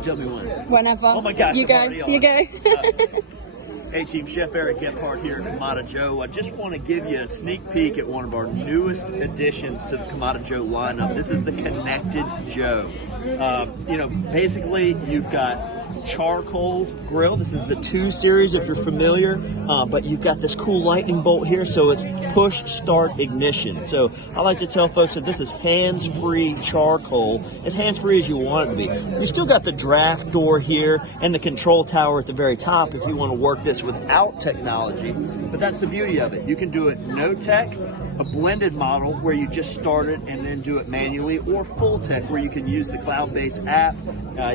You tell me when. Whenever. Oh my gosh, You go. You go. Hey team, Chef Eric Gephart here at Kamado Joe. I just want to give you a sneak peek at one of our newest additions to the Kamado Joe lineup. This is the Connected Joe. Basically you've got charcoal grill. This is the 2 series if you're familiar, but you've got this cool lightning bolt here, so it's push start ignition. So I like to tell folks that this is hands-free charcoal, as hands-free as you want it to be. You still got the draft door here and the control tower at the very top if you want to work this without technology, but that's the beauty of it. You can do it no tech, a blended model where you just start it and then do it manually, or full tech where you can use the cloud-based app.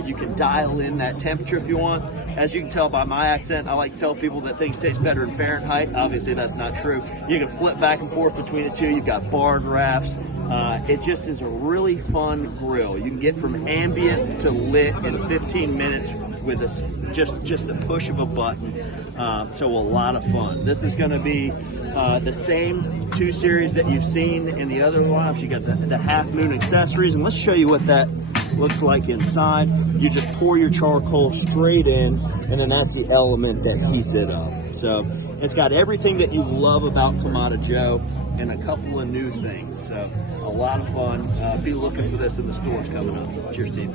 You can dial in that temperature if you want. As you can tell by my accent, I like to tell people that things taste better in Fahrenheit. Obviously that's not true. You can flip back and forth between the two. You've got bar drafts. It just is a really fun grill. You can get from ambient to lit in 15 minutes with just the push of a button. So a lot of fun. This is going to be the same 2 series that you've seen in the other lineups. You got the half moon accessories, and let's show you what that looks like inside. You just pour your charcoal straight in, and then that's the element that heats it up. So it's got everything that you love about Kamado Joe and a couple of new things. So a lot of fun. Be looking for this in the stores coming up. Cheers, team.